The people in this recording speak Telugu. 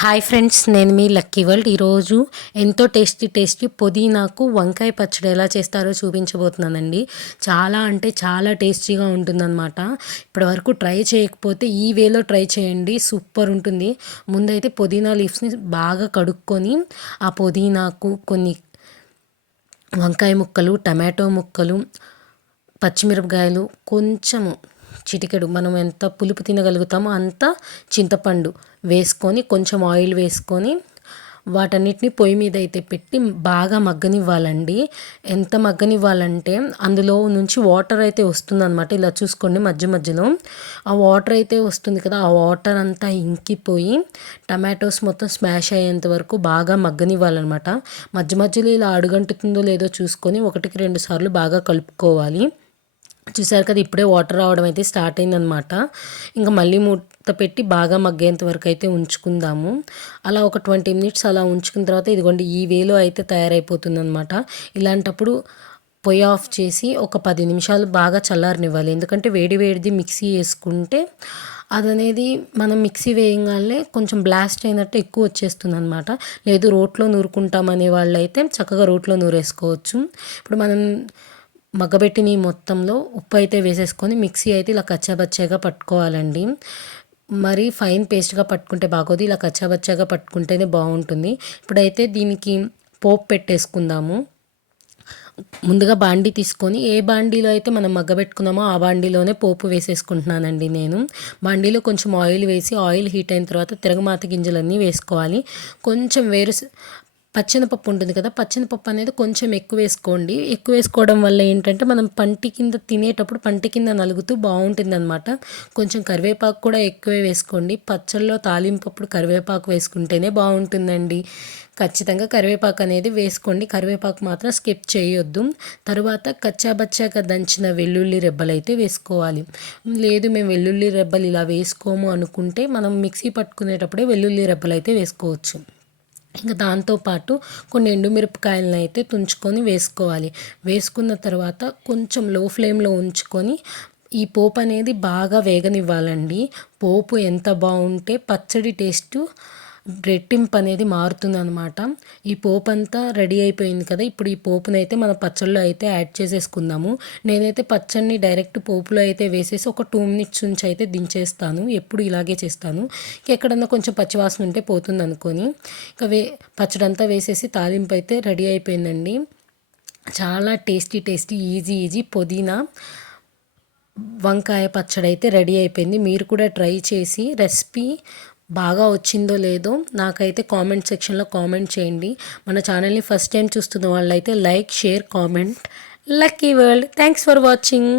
హాయ్ ఫ్రెండ్స్, నేను మీ లక్కీ వరల్డ్. ఈరోజు ఎంతో టేస్టీ పుదీనాకు వంకాయ పచ్చడి ఎలా చేస్తారో చూపించబోతున్నానండి. చాలా అంటే చాలా టేస్టీగా ఉంటుందన్నమాట. ఇప్పటివరకు ట్రై చేయకపోతే ఈ వేలో ట్రై చేయండి, సూపర్ ఉంటుంది. ముందైతే పుదీనా లీవ్స్ని బాగా కడుక్కొని ఆ పుదీనాకు కొన్ని వంకాయ ముక్కలు, టమాటో ముక్కలు, పచ్చిమిరపకాయలు, కొంచెము చిటికెడు మనం ఎంత పులుపు తినగలుగుతామో అంత చింతపండు వేసుకొని, కొంచెం ఆయిల్ వేసుకొని వాటన్నిటిని పొయ్యి మీద అయితే పెట్టి బాగా మగ్గనివ్వాలండి. ఎంత మగ్గనివ్వాలంటే అందులో నుంచి వాటర్ అయితే వస్తుందన్నమాట. ఇలా చూసుకోండి, మధ్య మధ్యలో ఆ వాటర్ అయితే వస్తుంది కదా, ఆ వాటర్ అంతా ఇంకిపోయి టమాటోస్ మొత్తం స్మాష్ అయ్యేంత వరకు బాగా మగ్గనివ్వాలన్నమాట. మధ్య మధ్యలో ఇలా అడుగంటుతుందో లేదో చూసుకొని 1-2 సార్లు బాగా కలుపుకోవాలి. చూసారు కదా, ఇప్పుడే వాటర్ రావడం అయితే స్టార్ట్ అయిందనమాట. ఇంకా మళ్ళీ మూత పెట్టి బాగా మగ్గేంత వరకు అయితే ఉంచుకుందాము. అలా ఒక 20 మినిట్స్ అలా ఉంచుకున్న తర్వాత ఇదిగోండి ఈ వేలో అయితే తయారైపోతుంది అనమాట. ఇలాంటప్పుడు పొయ్యి ఆఫ్ చేసి ఒక 10 నిమిషాలు బాగా చల్లారనివ్వాలి. ఎందుకంటే వేడి వేడిది మిక్సీ వేసుకుంటే అదనేది మనం మిక్సీ వేయగానే కొంచెం బ్లాస్ట్ అయినట్టు ఎక్కువ వచ్చేస్తుంది అనమాట. లేదు రోట్లో నూరుకుంటామనే వాళ్ళు అయితే చక్కగా రోట్లో నూరేసుకోవచ్చు. ఇప్పుడు మనం మగ్గబెట్టిన మొత్తంలో ఉప్పు అయితే వేసేసుకొని మిక్సీ అయితే ఇలా కచ్చాబచ్చాగా పట్టుకోవాలండి. మరి ఫైన్ పేస్ట్గా పట్టుకుంటే బాగోదు, ఇలా కచ్చాబచ్చాగా పట్టుకుంటేనే బాగుంటుంది. ఇప్పుడైతే దీనికి పోపు పెట్టేసుకుందాము. ముందుగా బాండీ తీసుకొని ఏ బాండీలో అయితే మనం మగ్గబెట్టుకున్నామో ఆ బాండీలోనే పోపు వేసేసుకుంటున్నానండి నేను. బాండీలో కొంచెం ఆయిల్ వేసి ఆయిల్ హీట్ అయిన తర్వాత తిరగమాత గింజలన్నీ వేసుకోవాలి. కొంచెం పచ్చెనపప్పు ఉంటుంది కదా, పచ్చెనపప్పు అనేది కొంచెం ఎక్కువ వేసుకోండి. ఎక్కువ వేసుకోవడం వల్ల ఏంటంటే మనం పంటి కింద తినేటప్పుడు పంటి కింద నలుగుతూ బాగుంటుంది అనమాట. కొంచెం కరివేపాకు కూడా ఎక్కువే వేసుకోండి. పచ్చళ్ళలో తాలింపప్పుడు కరివేపాకు వేసుకుంటేనే బాగుంటుందండి. ఖచ్చితంగా కరివేపాకు అనేది వేసుకోండి, కరివేపాకు మాత్రం స్కిప్ చేయొద్దు. తర్వాత కచ్చాబచ్చాగా దంచిన వెల్లుల్లి రెబ్బలు అయితే వేసుకోవాలి. లేదు మేము వెల్లుల్లి రెబ్బలు ఇలా వేసుకోము అనుకుంటే మనం మిక్సీ పట్టుకునేటప్పుడే వెల్లుల్లి రెబ్బలు అయితే వేసుకోవచ్చు. ఇంకా దాంతోపాటు కొన్ని ఎండుమిరపకాయలను అయితే తుంచుకొని వేసుకోవాలి. వేసుకున్న తర్వాత కొంచెం లో ఫ్లేమ్లో ఉంచుకొని ఈ పోపు అనేది బాగా వేగనివ్వాలండి. పోపు ఎంత బాగుంటే పచ్చడి టేస్ట్ రెట్టింపు అనేది మారుతుందనమాట. ఈ పోపు అంతా రెడీ అయిపోయింది కదా, ఇప్పుడు ఈ పోపునైతే మన పచ్చళ్ళలో అయితే యాడ్ చేసేసుకుందాము. నేనైతే పచ్చడిని డైరెక్ట్ పోపులో అయితే వేసేసి ఒక 2 మినిట్స్ నుంచి అయితే దించేస్తాను. ఎప్పుడు ఇలాగే చేస్తాను. ఎక్కడన్నా కొంచెం పచ్చివాసన ఉంటే పోతుంది అనుకొని ఇంకా పచ్చడి అంతా వేసేసి తాలింపు అయితే రెడీ అయిపోయిందండి. చాలా టేస్టీ ఈజీ పుదీనా వంకాయ పచ్చడి అయితే రెడీ అయిపోయింది. మీరు కూడా ట్రై చేసి రెసిపీ బాగా వచ్చిందో లేదో నాకైతే కామెంట్ సెక్షన్లో కామెంట్ చేయండి. మన ఛానల్ని ఫస్ట్ టైం చూస్తున్న వాళ్ళైతే like, share, comment. Lucky world. Thanks for watching.